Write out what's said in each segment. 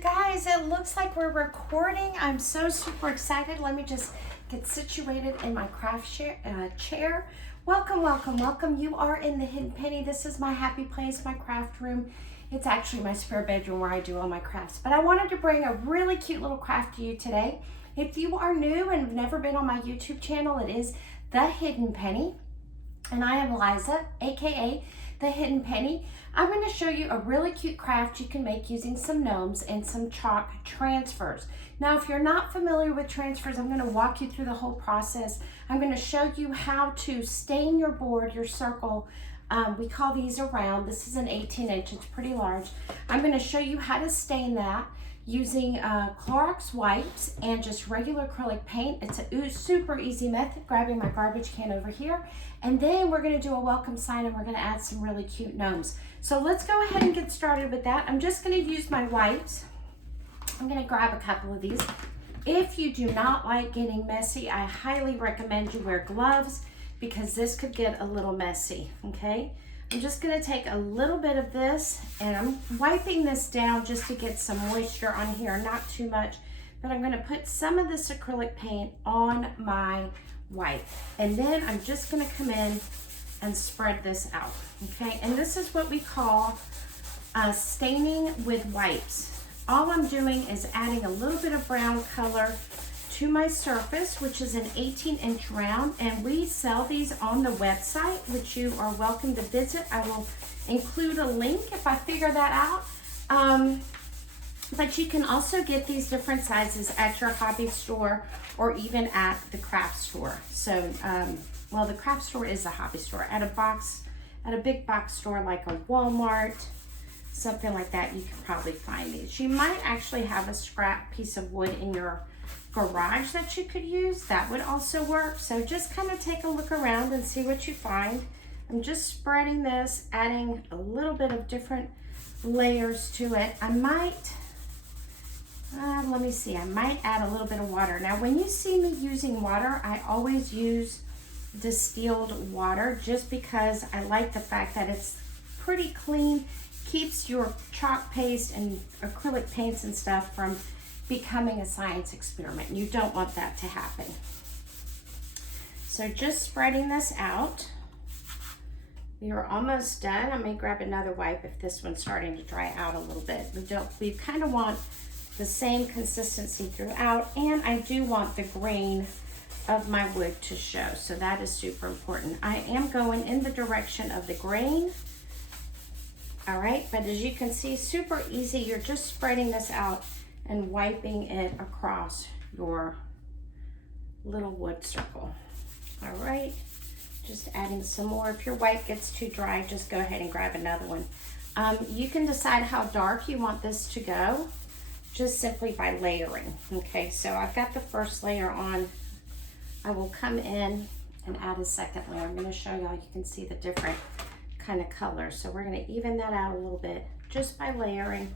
guys, it looks like we're recording. I'm so super excited. Let me just get situated in my craft chair. Welcome, welcome, welcome. You are in the Hidden Penny. This is my happy place, my craft room. It's actually my spare bedroom where I do all my crafts. But I wanted to bring a really cute little craft to you today. If you are new and have never been on my YouTube channel, it is The Hidden Penny. And I am Liza, aka The Hidden Penny. I'm going to show you a really cute craft you can make using some gnomes and some chalk transfers. Now, if you're not familiar with transfers, I'm going to walk you through the whole process. I'm going to show you how to stain your board, your circle. We call these a round. This is an 18-inch. It's pretty large. I'm going to show you how to stain that using Clorox wipes and just regular acrylic paint. It's a super easy method, grabbing my garbage can over here. And then we're going to do a welcome sign and we're going to add some really cute gnomes. So let's go ahead and get started with that. I'm just going to use my wipes. I'm going to grab a couple of these. If you do not like getting messy, I highly recommend you wear gloves because this could get a little messy, okay? I'm just going to take a little bit of this and I'm wiping this down just to get some moisture on here, not too much, but I'm going to put some of this acrylic paint on my wipe. And then I'm just going to come in and spread this out, okay? And this is what we call staining with wipes. All I'm doing is adding a little bit of brown color to my surface, which is an 18-inch round, and we sell these on the website, which you are welcome to visit. I will include a link if I figure that out. But you can also get these different sizes at your hobby store or even at the craft store. So, well, the craft store is a hobby store. At a big box store like a Walmart, something like that, you can probably find these. You might actually have a scrap piece of wood in your garage that you could use. That would also work. So just kind of take a look around and see what you find. I'm just spreading this, adding a little bit of different layers to it. I might, let me see, I might add a little bit of water. Now, when you see me using water, I always use distilled water just because I like the fact that it's pretty clean, keeps your chalk paste and acrylic paints and stuff from becoming a science experiment. You don't want that to happen. So just spreading this out. We are almost done. I may grab another wipe if this one's starting to dry out a little bit. We kind of want the same consistency throughout, and I do want the grain of my wood to show, so that is super important. I am going in the direction of the grain. All right, but as you can see, super easy. You're just spreading this out and wiping it across your little wood circle. All right, just adding some more. If your wipe gets too dry, just go ahead and grab another one. You can decide how dark you want this to go just simply by layering. Okay, so I've got the first layer on. I will come in and add a second layer. I'm going to show y'all, you can see the different kind of colors. So we're going to even that out a little bit just by layering.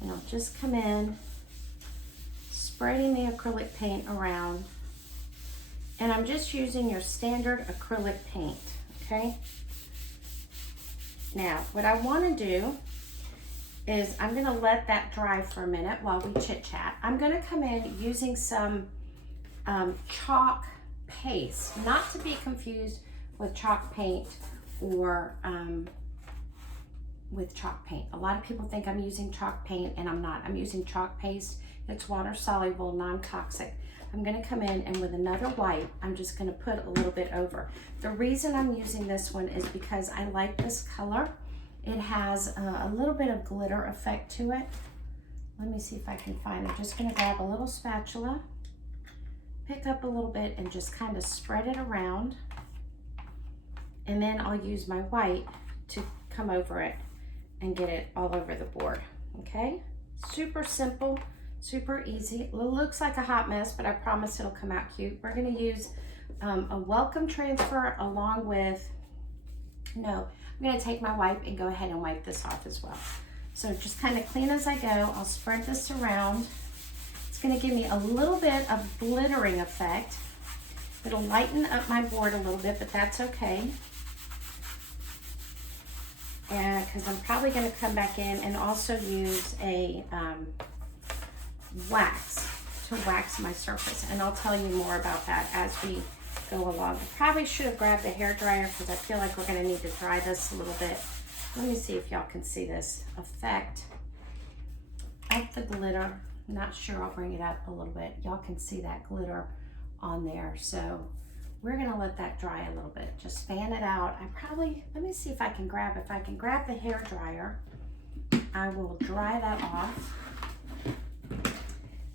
And I'll just come in, spreading the acrylic paint around. And I'm just using your standard acrylic paint, okay? Now, what I want to do is I'm going to let that dry for a minute while we chit chat. I'm going to come in using some chalk paste, not to be confused with chalk paint or with chalk paint. A lot of people think I'm using chalk paint and I'm not. I'm using chalk paste. It's water soluble, non-toxic. I'm going to come in and with another wipe, I'm just going to put a little bit over. The reason I'm using this one is because I like this color. It has a little bit of glitter effect to it. Let me see if I can find it. I'm just going to grab a little spatula, pick up a little bit and just kind of spread it around. And then I'll use my white to come over it and get it all over the board, okay? Super simple, super easy. It looks like a hot mess, but I promise it'll come out cute. We're gonna use a welcome transfer along with, no, I'm gonna take my wipe and go ahead and wipe this off as well. So just kind of clean as I go. I'll spread this around. It's gonna give me a little bit of glittering effect. It'll lighten up my board a little bit, but that's okay. and because I'm probably going to come back in and also use a wax to wax my surface, and I'll tell you more about that as we go along. I probably should have grabbed a hair dryer because I feel like we're going to need to dry this a little bit. Let me see if y'all can see this effect of the glitter. I'm not sure, I'll bring it up a little bit. Y'all can see that glitter on there. So we're gonna let that dry a little bit. Just fan it out. Let me see if I can grab the hair dryer. I will dry that off,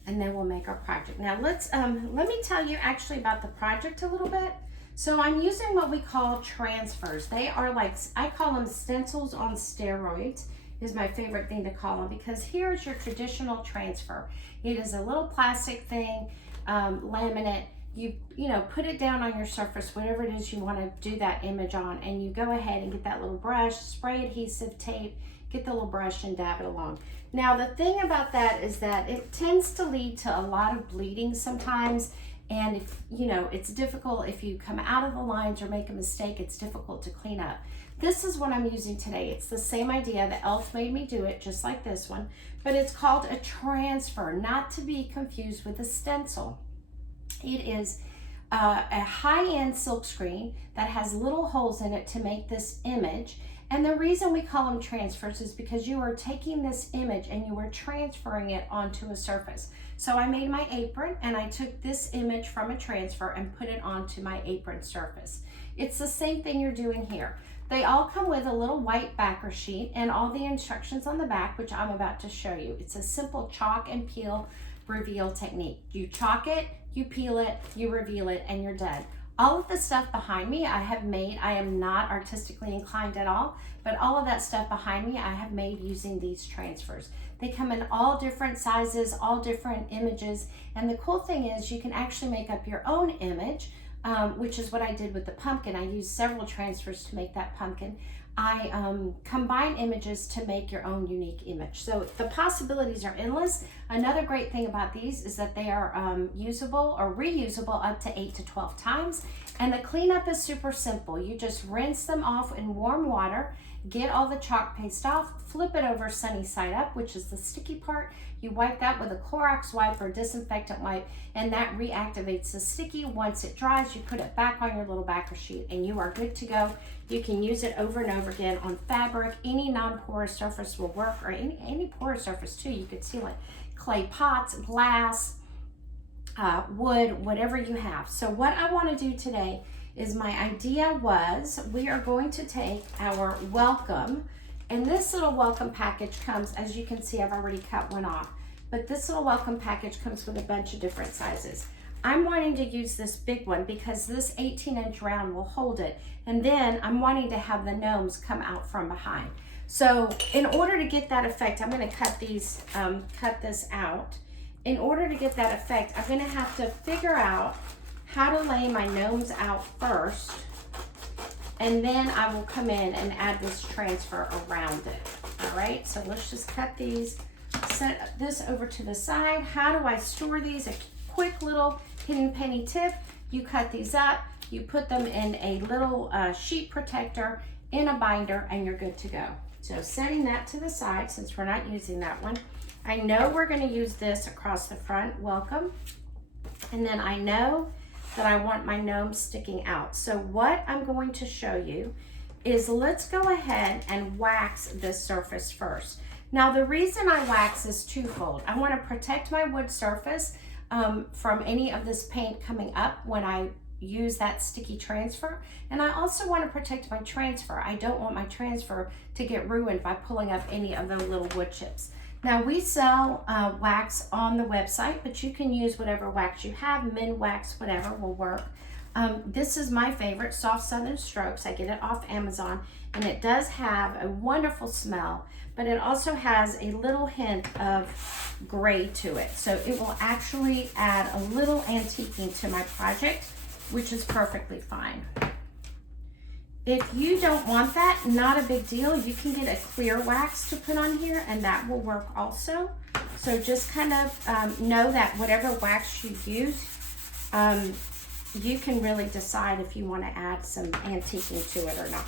and then we'll make our project. Now let me tell you actually about the project a little bit. So I'm using what we call transfers. They are like, I call them stencils on steroids, is my favorite thing to call them, because here's your traditional transfer. It is a little plastic thing, laminate. You know, put it down on your surface, whatever it is you want to do that image on, and you go ahead and get that little brush, spray adhesive tape, get the little brush and dab it along. Now the thing about that is that it tends to lead to a lot of bleeding sometimes, and if you know, it's difficult if you come out of the lines or make a mistake, it's difficult to clean up. This is what I'm using today. It's the same idea. The elf made me do it just like this one, but it's called a transfer, not to be confused with a stencil. It is a high-end silk screen that has little holes in it to make this image. And the reason we call them transfers is because you are taking this image and you are transferring it onto a surface. So I made my apron and I took this image from a transfer and put it onto my apron surface. It's the same thing you're doing here. They all come with a little white backer sheet and all the instructions on the back, which I'm about to show you. It's a simple chalk and peel reveal technique. You chalk it, you peel it, you reveal it, and you're done. All of the stuff behind me I have made. I am not artistically inclined at all, but all of that stuff behind me I have made using these transfers. They come in all different sizes, all different images, and the cool thing is you can actually make up your own image, which is what I did with the pumpkin. I used several transfers to make that pumpkin. I combine images to make your own unique image. So the possibilities are endless. Another great thing about these is that they are usable or reusable up to 8 to 12 times. And the cleanup is super simple. You just rinse them off in warm water, get all the chalk paste off, flip it over sunny side up, which is the sticky part. You wipe that with a Clorox wipe or disinfectant wipe, and that reactivates the sticky. Once it dries, you put it back on your little backer sheet and you are good to go. You can use it over and over again on fabric. Any non-porous surface will work, or any porous surface too. You could seal it. Clay pots, glass, wood, whatever you have. So what I want to do today is, my idea was, we are going to take our welcome, and this little welcome package comes, as you can see, I've already cut one off, but this little welcome package comes with a bunch of different sizes. I'm wanting to use this big one because this 18-inch round will hold it, and then I'm wanting to have the gnomes come out from behind. So in order to get that effect, I'm going to cut this out. In order to get that effect, I'm going to have to figure out how to lay my gnomes out first, and then I will come in and add this transfer around it. All right, so let's just cut these, set this over to the side. How do I store these? A quick little hidden penny tip: you cut these up, you put them in a little sheet protector in a binder, and you're good to go. So setting that to the side, since we're not using that one. I know we're going to use this across the front, welcome, and then I know that I want my gnome sticking out. So what I'm going to show you is, let's go ahead and wax this surface first. Now the reason I wax is twofold. I want to protect my wood surface from any of this paint coming up when I use that sticky transfer, and I also want to protect my transfer. I don't want my transfer to get ruined by pulling up any of the little wood chips. Now we sell wax on the website, but you can use whatever wax you have. Min wax, whatever will work. This is my favorite, Soft Southern Strokes. I get it off Amazon, and it does have a wonderful smell, but it also has a little hint of gray to it. So it will actually add a little antiquing to my project, which is perfectly fine. If you don't want that, not a big deal. You can get a clear wax to put on here, and that will work also. So just kind of know that whatever wax you use, you can really decide if you want to add some antiquing to it or not.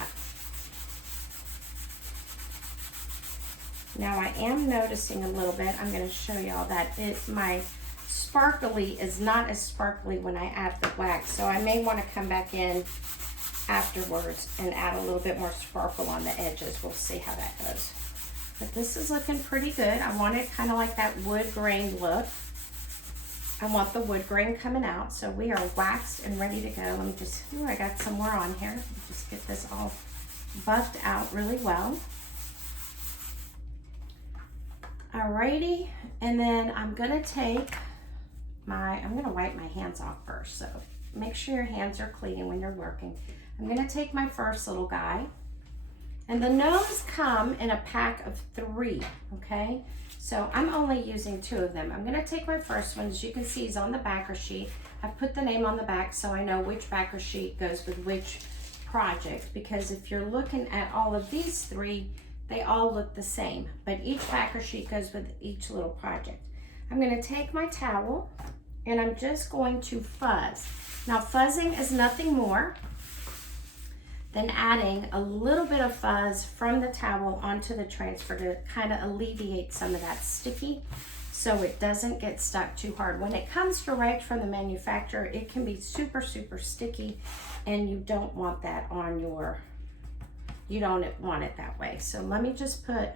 Now I am noticing a little bit, I'm going to show y'all that my sparkly is not as sparkly when I add the wax. So I may want to come back in afterwards and add a little bit more sparkle on the edges. We'll see how that goes. But this is looking pretty good. I want it kind of like that wood grain look. I want the wood grain coming out. So we are waxed and ready to go. Let me just, ooh, I got some more on here. Let me just get this all buffed out really well. Alrighty, and then I'm gonna take I'm gonna wipe my hands off first. So make sure your hands are clean when you're working. I'm gonna take my first little guy. And the gnomes come in a pack of 3, okay? So I'm only using 2 of them. I'm gonna take my first one. As you can see, he's on the backer sheet. I've put the name on the back so I know which backer sheet goes with which project, because if you're looking at all of these 3, they all look the same, but each backer sheet goes with each little project. I'm gonna take my towel and I'm just going to fuzz. Now fuzzing is nothing more than adding a little bit of fuzz from the towel onto the transfer to kind of alleviate some of that sticky so it doesn't get stuck too hard. When it comes direct from the manufacturer, it can be super, super sticky, and you don't want that on your, you don't want it that way. So let me just put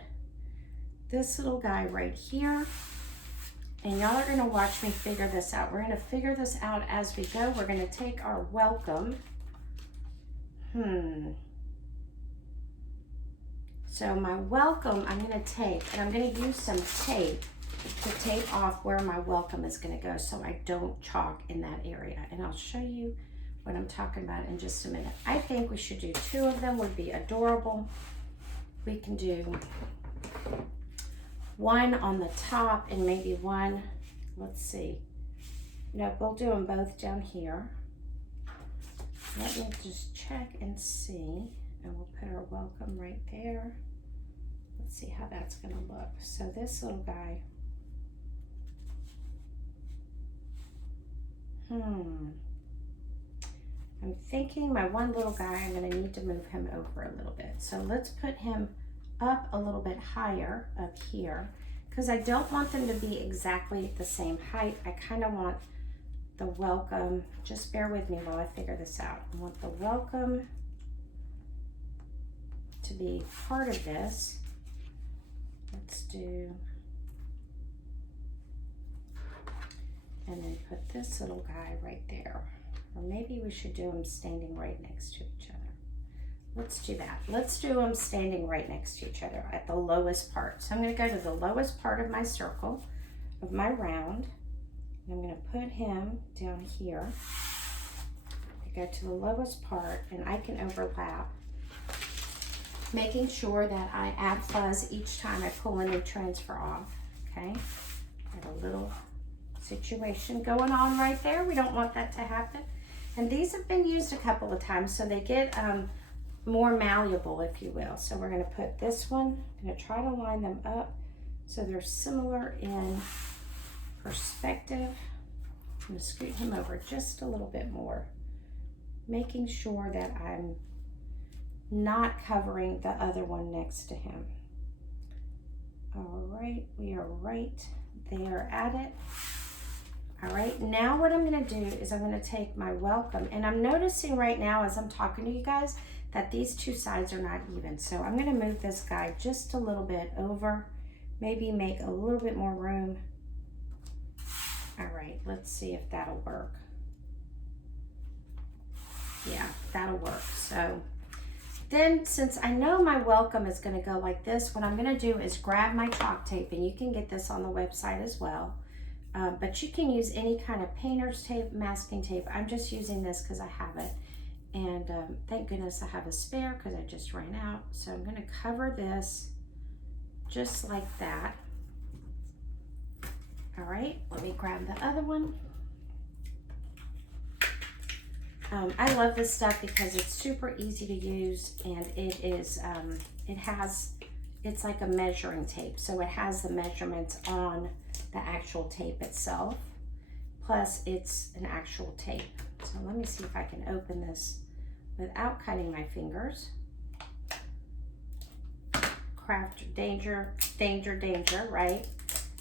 this little guy right here, and y'all are gonna watch me figure this out. We're gonna figure this out as we go. We're gonna take our welcome. So my welcome, I'm gonna take, and I'm gonna use some tape to tape off where my welcome is gonna go so I don't chalk in that area. And I'll show you what I'm talking about in just a minute. I think we should do 2 of them, would be adorable. We can do 1 on the top and maybe 1, let's see. No, we'll do them both down here. Let me just check and see, and we'll put our welcome right there. Let's see how that's gonna look. So this little guy, I'm thinking my one little guy, I'm gonna need to move him over a little bit. So let's put him up a little bit higher up here, because I don't want them to be exactly the same height. I kind of want the welcome, just bear with me while I figure this out. I want the welcome to be part of this. Let's do, and then put this little guy right there. Or maybe we should do them standing right next to each other. Let's do that. Let's do them standing right next to each other at the lowest part. So I'm gonna go to the lowest part of my circle, of my round. I'm gonna put him down here. I go to the lowest part, and I can overlap, making sure that I add fuzz each time I pull a new transfer off, okay? Got a little situation going on right there. We don't want that to happen. And these have been used a couple of times, so they get more malleable, if you will. So we're gonna put this one, I'm gonna try to line them up so they're similar in perspective. I'm gonna scoot him over just a little bit more, making sure that I'm not covering the other one next to him. All right, we are right there at it. All right, now what I'm gonna do is I'm gonna take my welcome, and I'm noticing right now as I'm talking to you guys that these 2 sides are not even. So I'm gonna move this guy just a little bit over, maybe make a little bit more room. All right, let's see if that'll work. Yeah, that'll work. So then, since I know my welcome is gonna go like this, what I'm gonna do is grab my chalk tape, and you can get this on the website as well. But you can use any kind of painter's tape, masking tape. I'm just using this because I have it. And thank goodness I have a spare because I just ran out. So I'm gonna cover this just like that. All right, let me grab the other one. I love this stuff because it's super easy to use, and it is, it's like a measuring tape. So it has the measurements on the actual tape itself, plus it's an actual tape. So let me see if I can open this without cutting my fingers. crafter, danger, danger, danger, right?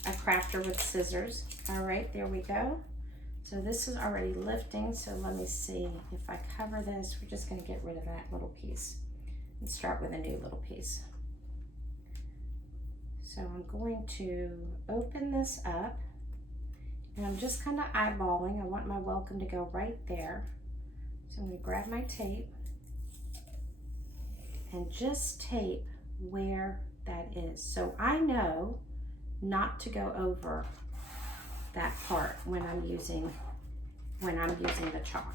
A crafter with scissors. All right, there we go. So this is already lifting, so let me see. If I cover this, we're just gonna get rid of that little piece and start with a new little piece. So I'm going to open this up, and I'm just kind of eyeballing. I want my welcome to go right there. So I'm gonna grab my tape and just tape where that is. So I know not to go over that part when I'm using the chalk.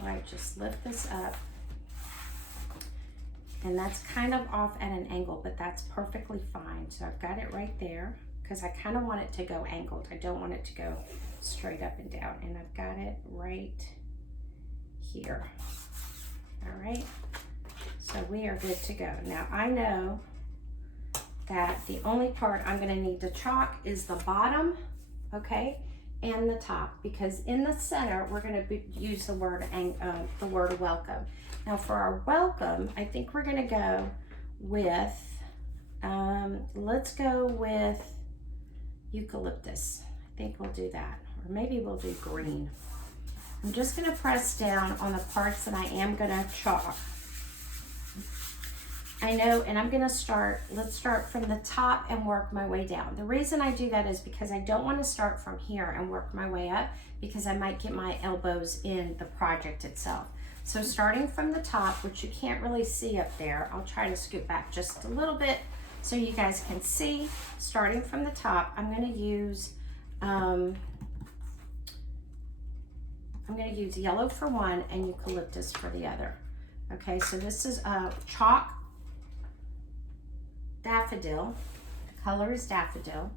All right, just lift this up. And that's kind of off at an angle, but that's perfectly fine. So I've got it right there because I kind of want it to go angled. I don't want it to go straight up and down. And I've got it right here. All right, so we are good to go. Now I know that the only part I'm gonna need to chalk is the bottom, okay, and the top, because in the center we're gonna use the word welcome. Now for our welcome, I think we're gonna go with, let's go with eucalyptus. I think we'll do that, or maybe we'll do green. I'm just gonna press down on the parts that I am gonna chalk. I know, and I'm gonna start, let's start from the top and work my way down. The reason I do that is because I don't wanna start from here and work my way up, because I might get my elbows in the project itself. So starting from the top, which you can't really see up there, I'll try to scoot back just a little bit so you guys can see. Starting from the top, I'm gonna use yellow for one and eucalyptus for the other. Okay, so this is chalk daffodil. The color is daffodil,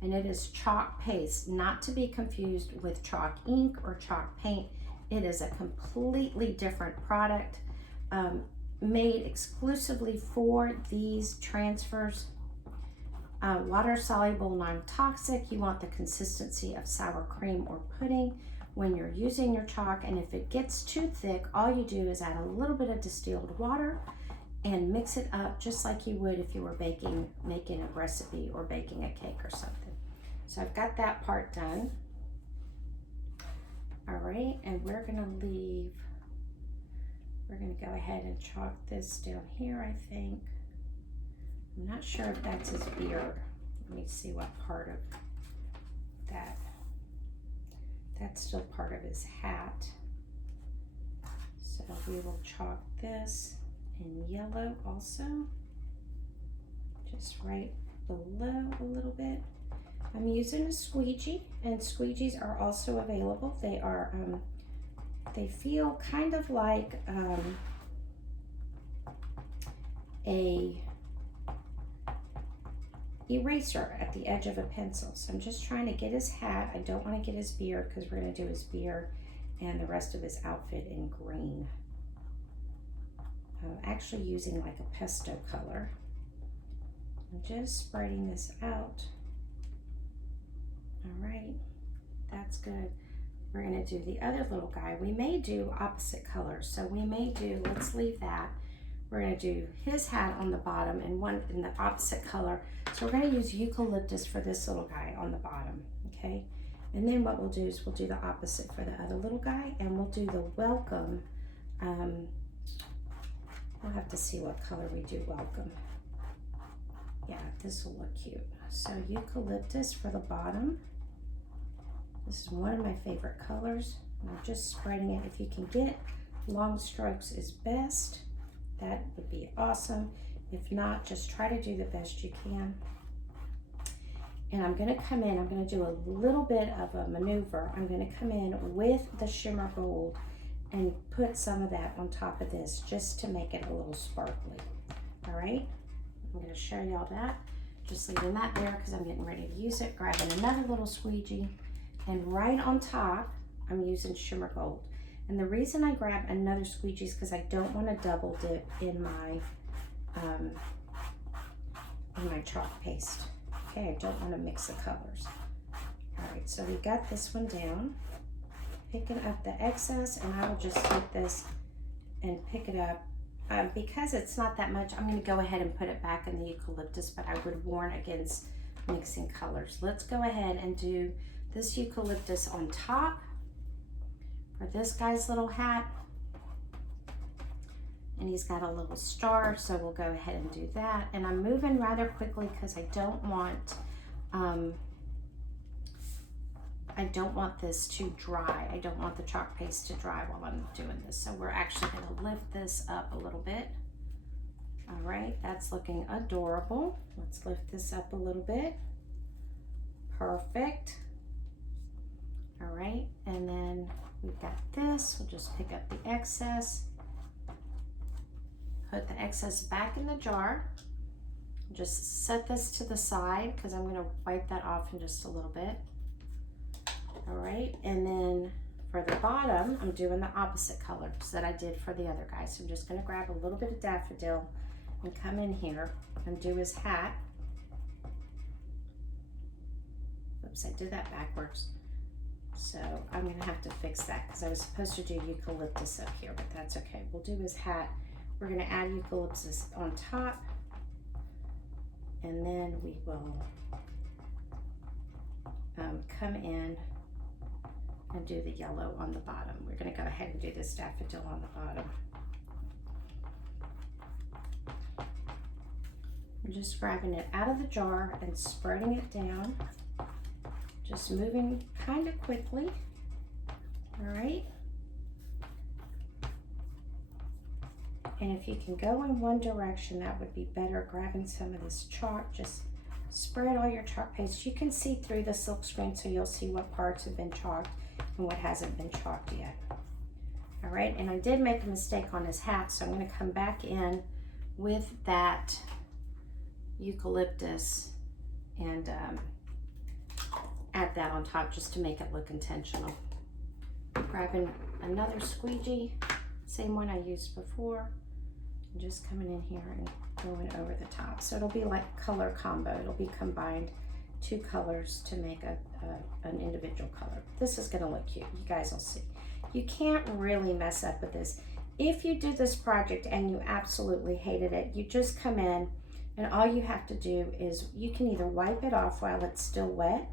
and it is chalk paste, not to be confused with chalk ink or chalk paint. It is a completely different product, made exclusively for these transfers. Water soluble, non-toxic. You want the consistency of sour cream or pudding when you're using your chalk, and if it gets too thick, all you do is add a little bit of distilled water and mix it up just like you would if you were making a recipe or baking a cake or something. So I've got that part done. All right, and we're gonna go ahead and chalk this down here, I think. I'm not sure if that's his beard. Let me see what part of that. That's still part of his hat. So we will chalk this in yellow also, just right below a little bit. I'm using a squeegee, and squeegees are also available. They are, they feel kind of like a eraser at the edge of a pencil. So I'm just trying to get his hat. I don't want to get his beard because we're going to do his beard and the rest of his outfit in green. I'm actually using like a pesto color. I'm just spreading this out. All right, that's good. We're going to do the other little guy. We may do opposite colors. So we may do, let's leave that. We're going to do his hat on the bottom and one in the opposite color. So we're going to use eucalyptus for this little guy on the bottom, okay? And then what we'll do is we'll do the opposite for the other little guy, and we'll do the welcome. We'll have to see what color we do welcome. Yeah, this will look cute. So eucalyptus for the bottom. This is one of my favorite colors. I'm just spreading it. If you can get long strokes is best. That would be awesome. If not, just try to do the best you can. And I'm gonna come in, I'm gonna do a little bit of a maneuver. I'm gonna come in with the shimmer gold and put some of that on top of this just to make it a little sparkly. All right, I'm gonna show y'all that. Just leaving that there because I'm getting ready to use it. Grabbing another little squeegee, and right on top, I'm using shimmer gold. And the reason I grab another squeegee is because I don't want to double dip in my chalk paste. Okay, I don't want to mix the colors. All right, so we got this one down. Picking up the excess, and I will just take this and pick it up because it's not that much, I'm going to go ahead and put it back in the eucalyptus, but I would warn against mixing colors. Let's go ahead and do this eucalyptus on top for this guy's little hat. And he's got a little star, so we'll go ahead and do that. And I'm moving rather quickly because I don't want this to dry. I don't want the chalk paste to dry while I'm doing this. So we're actually going to lift this up a little bit. All right, that's looking adorable. Let's lift this up a little bit. Perfect. All right, and then we've got this. We'll just pick up the excess. Put the excess back in the jar. Just set this to the side because I'm going to wipe that off in just a little bit. All right, and then for the bottom, I'm doing the opposite colors that I did for the other guy. So I'm just going to grab a little bit of daffodil and come in here and do his hat. Oops, I did that backwards. So I'm going to have to fix that because I was supposed to do eucalyptus up here, but that's okay. We'll do his hat. We're going to add eucalyptus on top, and then we will come in and do the yellow on the bottom. We're going to go ahead and do this daffodil on the bottom. I'm just grabbing it out of the jar and spreading it down, just moving kind of quickly. All right. And if you can go in one direction, that would be better. Grabbing some of this chalk, just spread all your chalk paste. You can see through the silk screen, so you'll see what parts have been chalked and what hasn't been chalked yet. All right, and I did make a mistake on his hat, so I'm going to come back in with that eucalyptus and add that on top just to make it look intentional. Grabbing another squeegee, same one I used before. I'm just coming in here and going over the top. So it'll be like color combo. It'll be combined two colors to make an individual color. This is gonna look cute. You guys will see. You can't really mess up with this. If you did this project and you absolutely hated it, you just come in and all you have to do is you can either wipe it off while it's still wet,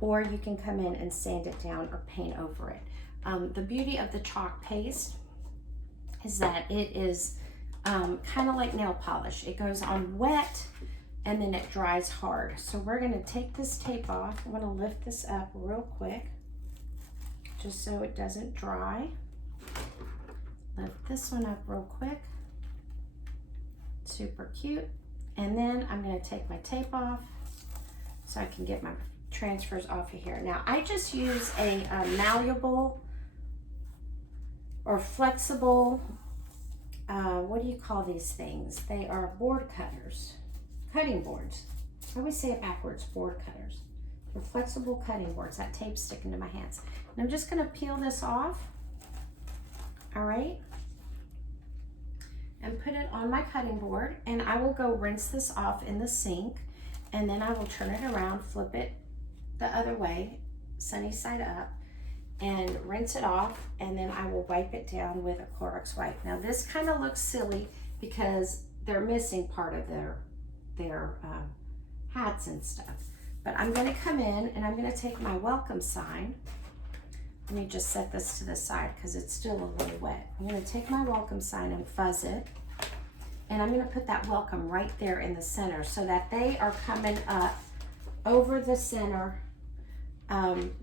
or you can come in and sand it down or paint over it. The beauty of the chalk paste is that it is kind of like nail polish. It goes on wet and then it dries hard. So we're going to take this tape off. I'm going to lift this up real quick just so it doesn't dry. Lift this one up real quick. Super cute. And then I'm going to take my tape off so I can get my transfers off of here. Now I just use a malleable or flexible, what do you call these things? They are board cutters, cutting boards. I always say it backwards, board cutters. They're flexible cutting boards. That tape's sticking to my hands. And I'm just gonna peel this off, all right? And put it on my cutting board, and I will go rinse this off in the sink, and then I will turn it around, flip it the other way, sunny side up, and rinse it off, and then I will wipe it down with a Clorox wipe. Now this kind of looks silly because they're missing part of their hats and stuff. But I'm gonna come in and I'm gonna take my welcome sign. Let me just set this to the side because it's still a little wet. I'm gonna take my welcome sign and fuzz it. And I'm gonna put that welcome right there in the center so that they are coming up over the center.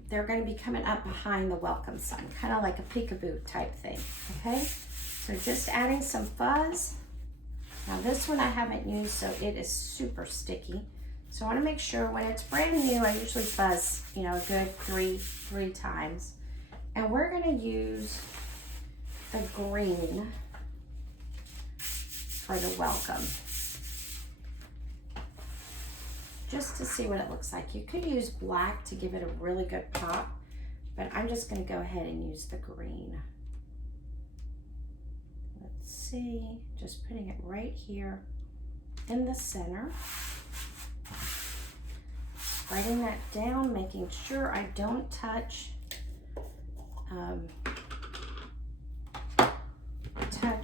They're going to be coming up behind the welcome sign, kind of like a peekaboo type thing, okay? So just adding some fuzz. Now this one I haven't used, so it is super sticky. So I want to make sure when it's brand new, I usually fuzz, you know, a good three times. And we're going to use the green for the welcome, just to see what it looks like. You could use black to give it a really good pop, but I'm just going to go ahead and use the green. Let's see, just putting it right here in the center. Spreading that down, making sure I don't touch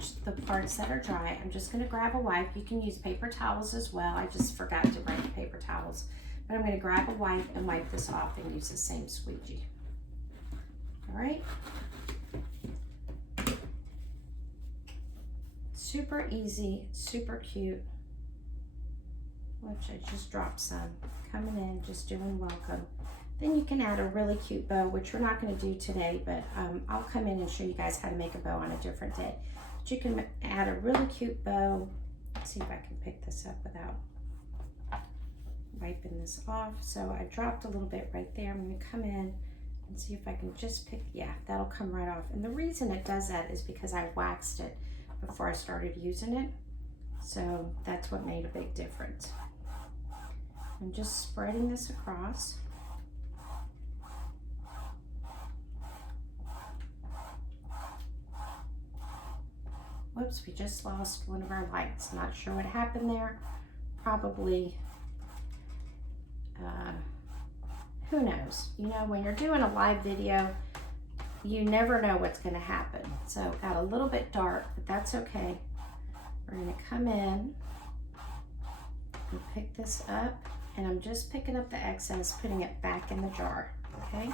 touch the parts that are dry, I'm just going to grab a wipe. You can use paper towels as well. I just forgot to bring paper towels. But I'm going to grab a wipe and wipe this off and use the same squeegee. All right. Super easy, super cute. Which I just dropped some. Coming in, just doing welcome. Then you can add a really cute bow, which we're not going to do today, but I'll come in and show you guys how to make a bow on a different day. But you can add a really cute bow. Let's see if I can pick this up without wiping this off. So I dropped a little bit right there. I'm going to come in and see if I can just pick, yeah, that'll come right off. And the reason it does that is because I waxed it before I started using it. So that's what made a big difference. I'm just spreading this across. Whoops, we just lost one of our lights. Not sure what happened there. Probably, who knows? You know, when you're doing a live video, you never know what's going to happen. So it got a little bit dark, but that's okay. We're going to come in and pick this up. And I'm just picking up the excess, putting it back in the jar, okay?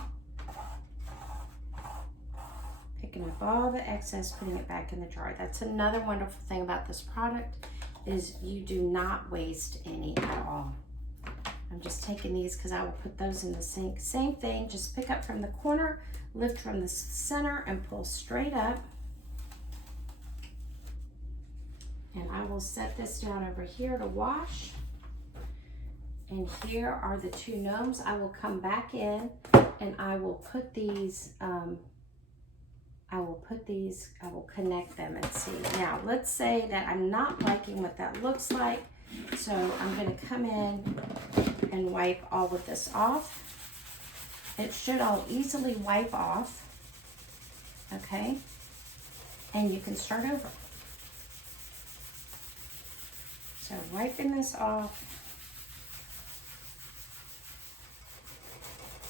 Picking up all the excess, putting it back in the jar. That's another wonderful thing about this product is you do not waste any at all. I'm just taking these because I will put those in the sink. Same thing, just pick up from the corner, lift from the center and pull straight up. And I will set this down over here to wash. And here are the two gnomes. I will come back in and I will put these, I will connect them and see. Now, let's say that I'm not liking what that looks like. So I'm going to come in and wipe all of this off. It should all easily wipe off. Okay. And you can start over. So wiping this off.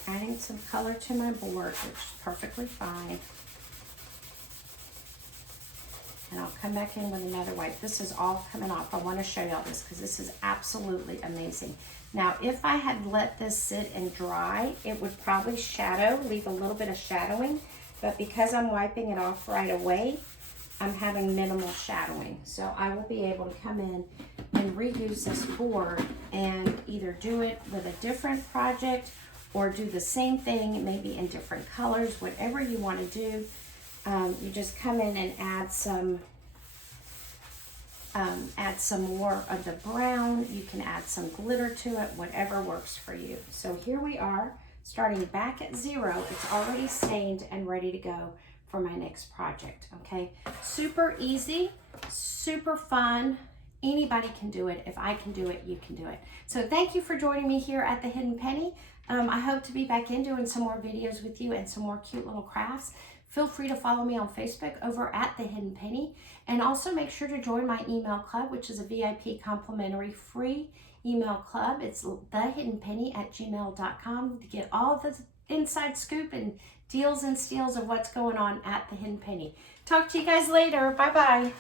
Adding some color to my board, which is perfectly fine. And I'll come back in with another wipe. This is all coming off. I want to show y'all this because this is absolutely amazing. Now, if I had let this sit and dry, it would probably shadow, leave a little bit of shadowing. But because I'm wiping it off right away, I'm having minimal shadowing. So I will be able to come in and reuse this board and either do it with a different project or do the same thing, maybe in different colors, whatever you want to do. You just come in and add some more of the brown. You can add some glitter to it, whatever works for you. So here we are, starting back at 0. It's already stained and ready to go for my next project, okay? Super easy, super fun. Anybody can do it. If I can do it, you can do it. So thank you for joining me here at the Hidden Penny. I hope to be back in doing some more videos with you and some more cute little crafts. Feel free to follow me on Facebook over at The Hidden Penny. And also make sure to join my email club, which is a VIP complimentary free email club. It's thehiddenpenny@gmail.com to get all the inside scoop and deals and steals of what's going on at The Hidden Penny. Talk to you guys later. Bye-bye.